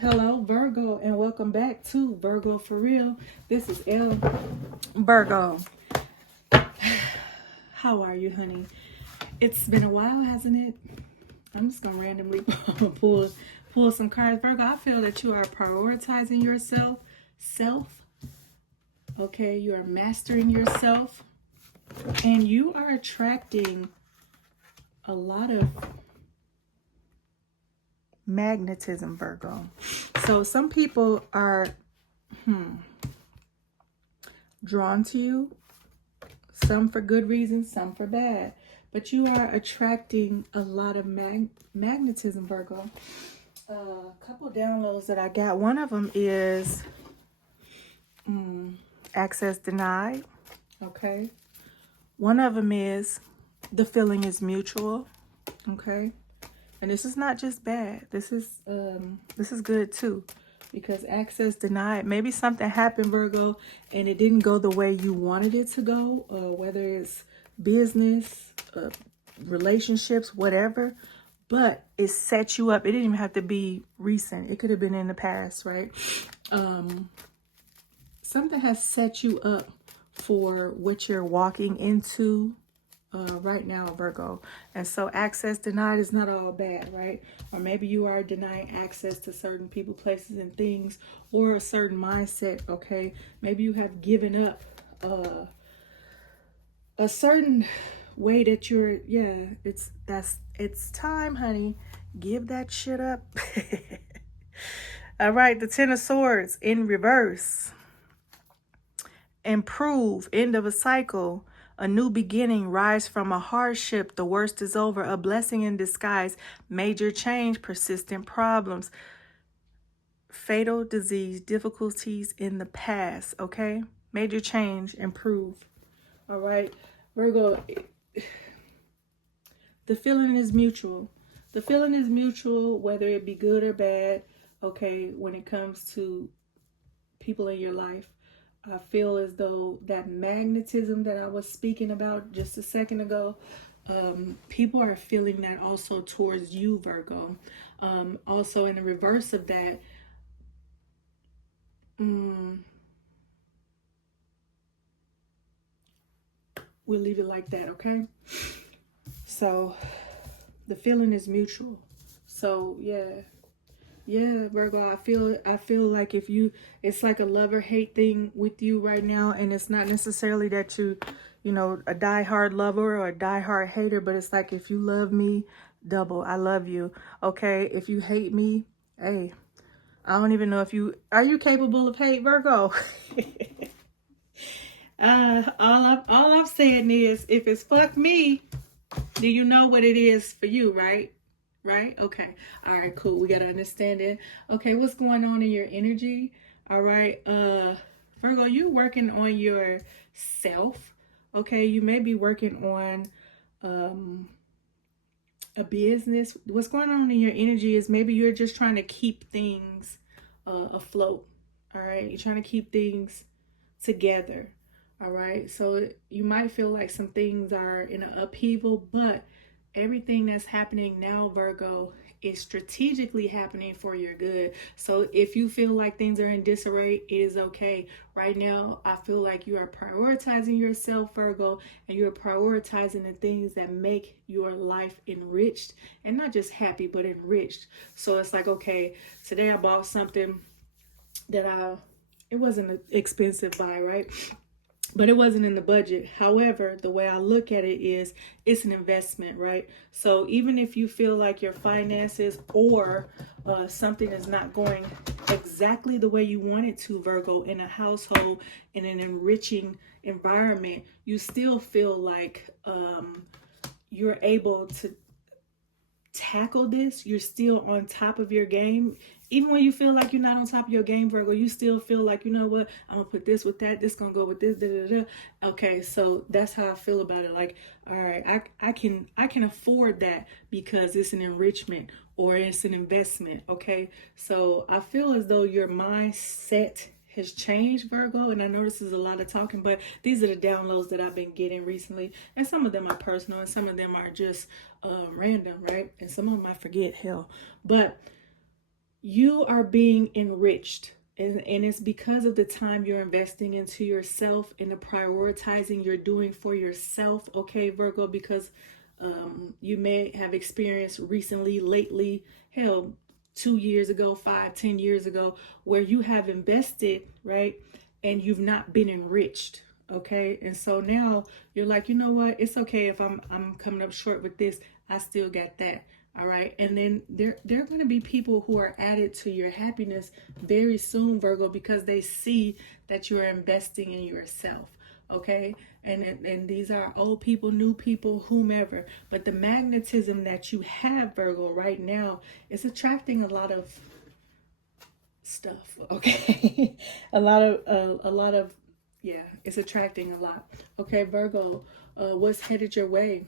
Hello, Virgo, and welcome back to Virgo for Real. This is Elle. Virgo, how are you, honey? It's been a while, hasn't it? I'm just gonna randomly pull some cards. Virgo, I feel that you are prioritizing yourself, okay? You are mastering yourself, and you are attracting a lot of magnetism, Virgo. So some people are drawn to you, some for good reasons, some for bad. But you are attracting a lot of magnetism, Virgo. A couple downloads that I got. One of them is access denied. Okay. One of them is the feeling is mutual. Okay. And this is not just bad. This is good too. Because access denied, maybe something happened, Virgo, and it didn't go the way you wanted it to go, whether it's business, relationships, whatever, but it set you up. It didn't even have to be recent. It could have been in the past, right? Something has set you up for what you're walking into right now, Virgo. And so access denied is not all bad, right? Or maybe you are denying access to certain people, places, and things, or a certain mindset, okay? Maybe you have given up a certain way that you're, it's time, honey. Give that shit up. All right, the Ten of Swords in reverse. Improve, end of a cycle. A new beginning, rise from a hardship, the worst is over, a blessing in disguise, major change, persistent problems, fatal disease, difficulties in the past, okay? Major change, improve. All right, Virgo, the feeling is mutual. The feeling is mutual, whether it be good or bad, okay, when it comes to people in your life. I feel as though that magnetism that I was speaking about just a second ago, people are feeling that also towards you, Virgo. Also, in the reverse of that, we'll leave it like that, okay? So, the feeling is mutual. So, yeah, Virgo, I feel like if you, it's like a love or hate thing with you right now, and it's not necessarily that you know, a diehard lover or a diehard hater, but it's like if you love me, double, I love you. Okay, if you hate me, hey, I don't even know if are you capable of hate, Virgo? All I'm saying is, if it's fuck me, do you know what it is for you, right? Right? Okay. All right, cool. We got to understand it. Okay, what's going on in your energy? All right. Virgo, you working on your self. Okay, you may be working on a business. What's going on in your energy is maybe you're just trying to keep things afloat. All right, you're trying to keep things together. All right, so you might feel like some things are in an upheaval, but everything that's happening now, Virgo, is strategically happening for your good. So if you feel like things are in disarray, it is okay. Right now, I feel like you are prioritizing yourself, Virgo, and you're prioritizing the things that make your life enriched, and not just happy, but enriched. So it's like, okay, today I bought something that it wasn't an expensive buy, right? But it wasn't in the budget. However, the way I look at it is it's an investment, right? So even if you feel like your finances or something is not going exactly the way you want it to, Virgo, in a household, in an enriching environment, you still feel like you're able to tackle this. You're still on top of your game. Even when you feel like you're not on top of your game, Virgo, you still feel like, you know what, I'm gonna put this with that, this gonna go with this, da, da, da. Okay, so that's how I feel about it. Like, all right, I can afford that because it's an enrichment or it's an investment. Okay, so I feel as though your mindset has changed, Virgo, and I know this is a lot of talking, but these are the downloads that I've been getting recently, and some of them are personal and some of them are just random, right? And some of them I forget, hell, but you are being enriched. And it's because of the time you're investing into yourself and the prioritizing you're doing for yourself, okay, Virgo, because you may have experienced recently, lately, hell, 2 years ago, 5, 10 years ago, where you have invested, right? And you've not been enriched. Okay. And so now you're like, you know what? It's okay if I'm coming up short with this. I still got that. All right. And then there are going to be people who are added to your happiness very soon, Virgo, because they see that you're investing in yourself. Okay. And these are old people, new people, whomever. But the magnetism that you have, Virgo, right now is attracting a lot of stuff. Okay. a lot of, yeah, it's attracting a lot. Okay, Virgo, what's headed your way?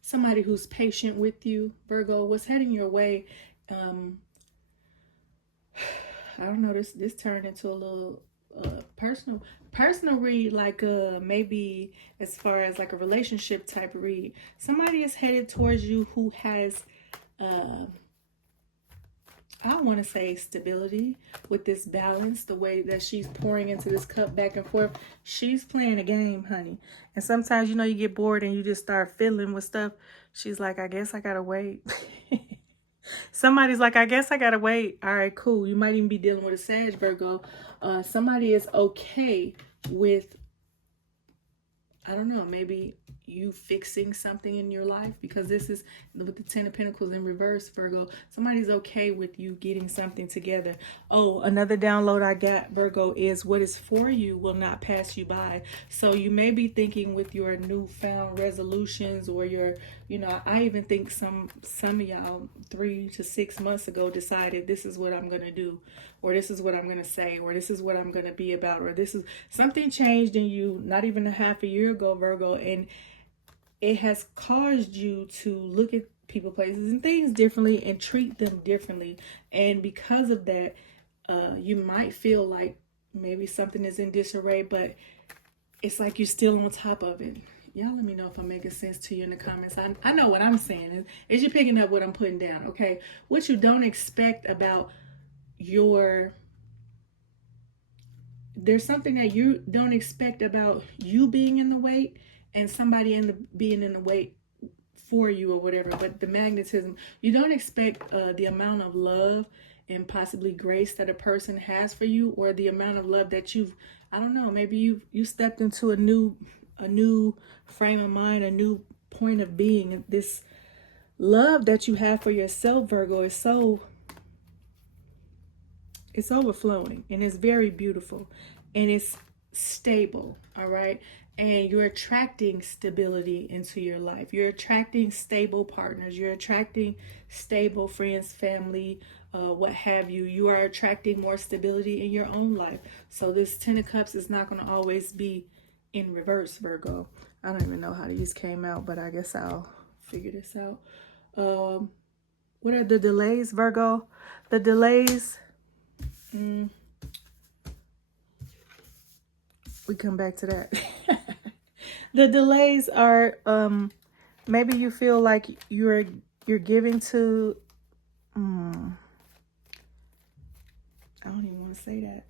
Somebody who's patient with you, Virgo, what's heading your way? I don't know, this turned into a little personal read, like maybe as far as like a relationship type read. Somebody is headed towards you who has I want to say stability with this balance, the way that she's pouring into this cup back and forth. She's playing a game, honey. And sometimes, you know, you get bored and you just start fiddling with stuff. She's like, I guess I got to wait. Somebody's like, I guess I got to wait. All right, cool. You might even be dealing with a Sag, Virgo. Somebody is okay with, I don't know, maybe you fixing something in your life, because this is with the Ten of Pentacles in reverse, Virgo. Somebody's okay with you getting something together. Oh, another download I got, Virgo, is what is for you will not pass you by. So you may be thinking with your newfound resolutions, or your, you know, I even think some of y'all 3 to 6 months ago decided this is what I'm going to do, or this is what I'm going to say, or this is what I'm going to be about, or this is something changed in you not even a half a year ago, Virgo, and it has caused you to look at people, places, and things differently and treat them differently. And because of that, you might feel like maybe something is in disarray, but it's like you're still on top of it. Y'all let me know if I'm making sense to you in the comments. I know what I'm saying. Is you're picking up what I'm putting down, okay? What you don't expect about there's something that you don't expect about you being in the weight and somebody being in the weight for you or whatever. But the magnetism, you don't expect the amount of love and possibly grace that a person has for you, or the amount of love that I don't know, maybe you stepped into a new frame of mind, a new point of being. And this love that you have for yourself, Virgo, is it's overflowing, and it's very beautiful, and it's stable. All right. And you're attracting stability into your life. You're attracting stable partners. You're attracting stable friends, family, what have you. You are attracting more stability in your own life. So this Ten of Cups is not going to always be in reverse, Virgo. I don't even know how these came out, but I guess I'll figure this out. What are the delays, Virgo? The delays. We come back to that. The delays are maybe you feel like you're giving to I don't even want to say that.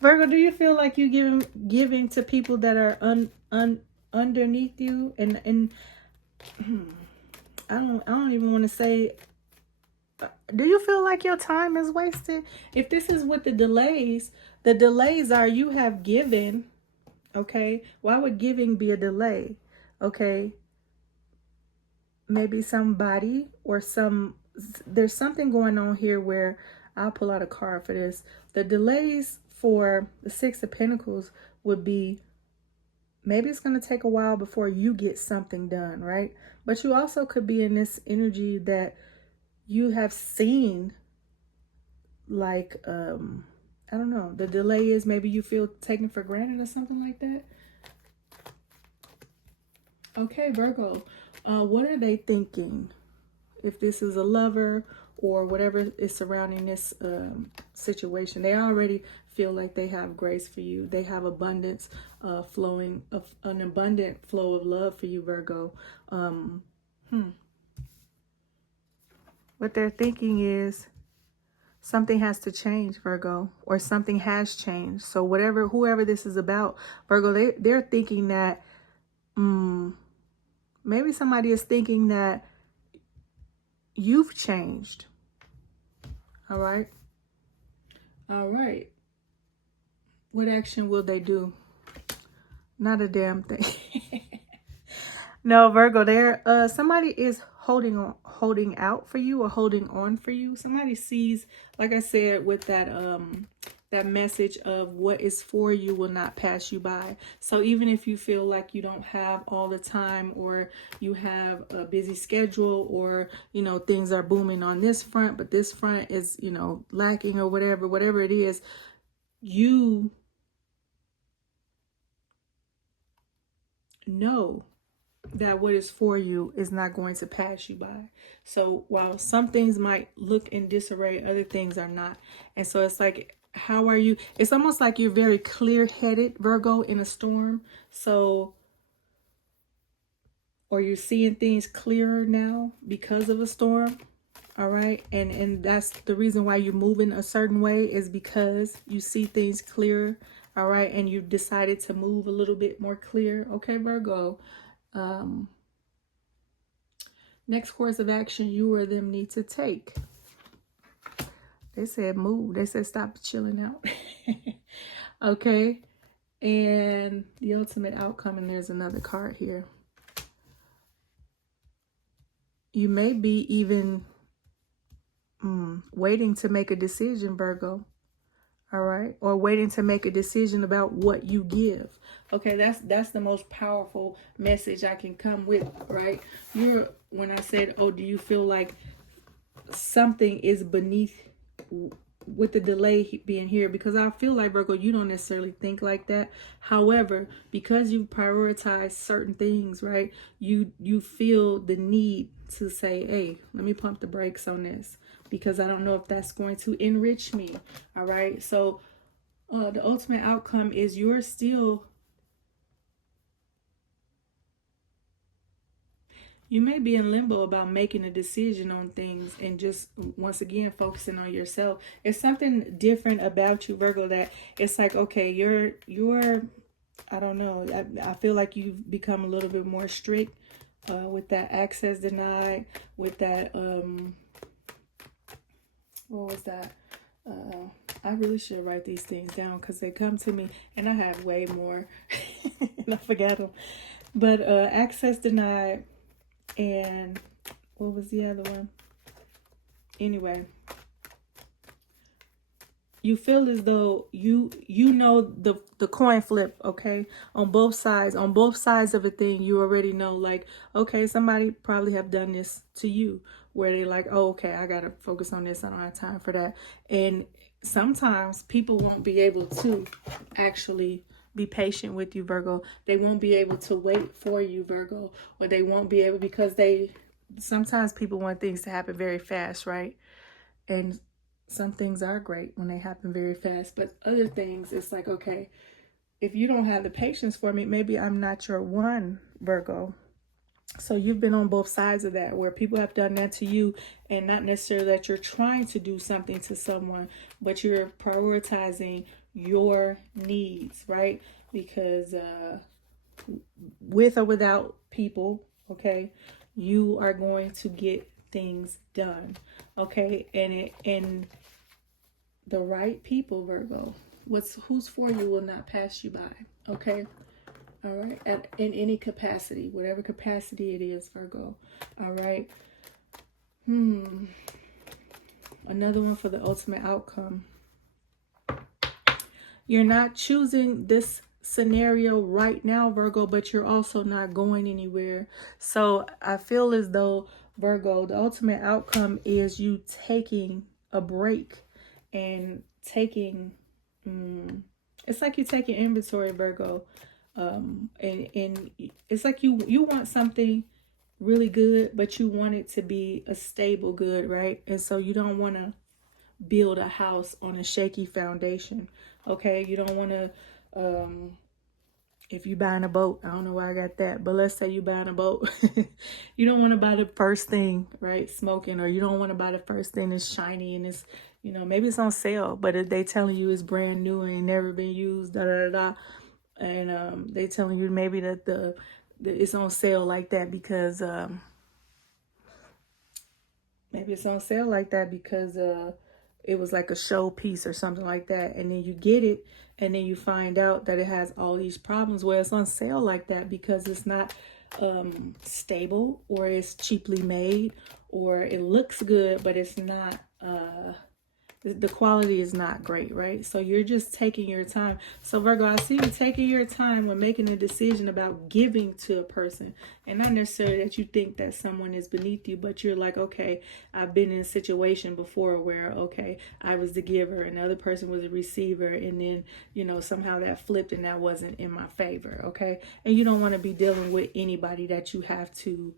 Virgo, do you feel like you giving to people that are underneath you, and I don't even want to say, do you feel like your time is wasted? If this is what the delays are, you have given, okay? Why would giving be a delay? Okay? Maybe somebody or there's something going on here where I'll pull out a card for this. The delays for the Six of Pentacles would be, maybe it's going to take a while before you get something done, right? But you also could be in this energy that you have seen, like, I don't know, the delay is maybe you feel taken for granted or something like that. Okay, Virgo, what are they thinking? If this is a lover or whatever is surrounding this situation, they already feel like they have grace for you. They have abundance flowing, of an abundant flow of love for you, Virgo. What they're thinking is something has to change, Virgo, or something has changed. So whoever this is about, Virgo, they're thinking that maybe somebody is thinking that you've changed. All right. All right. What action will they do? Not a damn thing. No, Virgo, somebody is holding out for you or holding on for you. Somebody sees, like I said, with that message of what is for you will not pass you by. So even if you feel like you don't have all the time, or you have a busy schedule, or things are booming on this front, but this front is lacking, or whatever it is, you know that what is for you is not going to pass you by. So while some things might look in disarray, other things are not. And so it's like, how are you? It's almost like you're very clear-headed, Virgo, in a storm. So, or you're seeing things clearer now because of a storm. All right. And that's the reason why you're moving a certain way, is because you see things clearer. All right. And you decided to move a little bit more clear. Okay, Virgo. Next course of action you or them need to take. They said move. They said stop chilling out. Okay. And the ultimate outcome, and there's another card here. You may be even waiting to make a decision, Virgo. All right. Or waiting to make a decision about what you give. Okay, that's the most powerful message I can come with, right? When I said, oh, do you feel like something is beneath with the delay being here? Because I feel like, Virgo, you don't necessarily think like that. However, because you prioritize certain things, right? You feel the need to say, hey, let me pump the brakes on this, because I don't know if that's going to enrich me. All right. So the ultimate outcome is you may be in limbo about making a decision on things, and just once again focusing on yourself. It's something different about you, Virgo, that it's like, okay, you're I don't know, I feel like you've become a little bit more strict with that access denied, with that what was that? I really should write these things down, because they come to me and I have way more and I forgot them. But access denied, and what was the other one? Anyway, you feel as though you know the coin flip, okay? On both sides of a thing, you already know, like, okay, somebody probably have done this to you, where they like, oh, okay, I gotta focus on this, I don't have time for that. And sometimes people won't be able to actually be patient with you, Virgo. They won't be able to wait for you, Virgo, or they won't be able, because sometimes people want things to happen very fast, right? And some things are great when they happen very fast, but other things, it's like, okay, if you don't have the patience for me, maybe I'm not your one, Virgo. So you've been on both sides of that, where people have done that to you, and not necessarily that you're trying to do something to someone, but you're prioritizing your needs, right? Because with or without people, okay, you are going to get things done, okay? And the right people, Virgo, who's for you will not pass you by, okay? All right, in any capacity, whatever capacity it is, Virgo. All right. Another one for the ultimate outcome. You're not choosing this scenario right now, Virgo, but you're also not going anywhere. So I feel as though, Virgo, the ultimate outcome is you taking a break and taking, it's like you're taking inventory, Virgo. And it's like you want something really good, but you want it to be a stable good, right? And so you don't want to build a house on a shaky foundation, okay? You don't want to If you buying a boat, I don't know why I got that, but let's say you buying a boat. You don't want to buy the first thing, right? Smoking, or you don't want to buy the first thing that's shiny and it's, you know, maybe it's on sale, but if they telling you it's brand new and never been used, da da da da, and they telling you maybe that the it's on sale like that because maybe it's on sale like that because it was like a show piece or something like that, and then you get it and then you find out that it has all these problems. Well, it's on sale like that because it's not stable, or it's cheaply made, or it looks good but it's not the quality is not great, right? So you're just taking your time. So Virgo, I see you taking your time when making a decision about giving to a person, and not necessarily that you think that someone is beneath you, but you're like, okay, I've been in a situation before where, okay, I was the giver and the other person was a receiver, and then, you know, somehow that flipped and that wasn't in my favor, okay? And you don't want to be dealing with anybody that you have to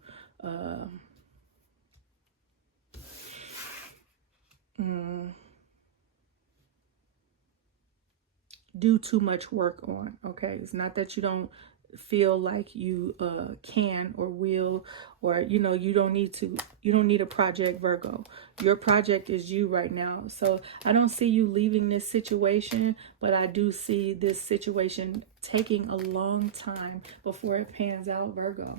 do too much work on, okay? It's not that you don't feel like you can or will, or, you know, you don't need a project, Virgo. Your project is you right now. So I don't see you leaving this situation, but I do see this situation taking a long time before it pans out, Virgo.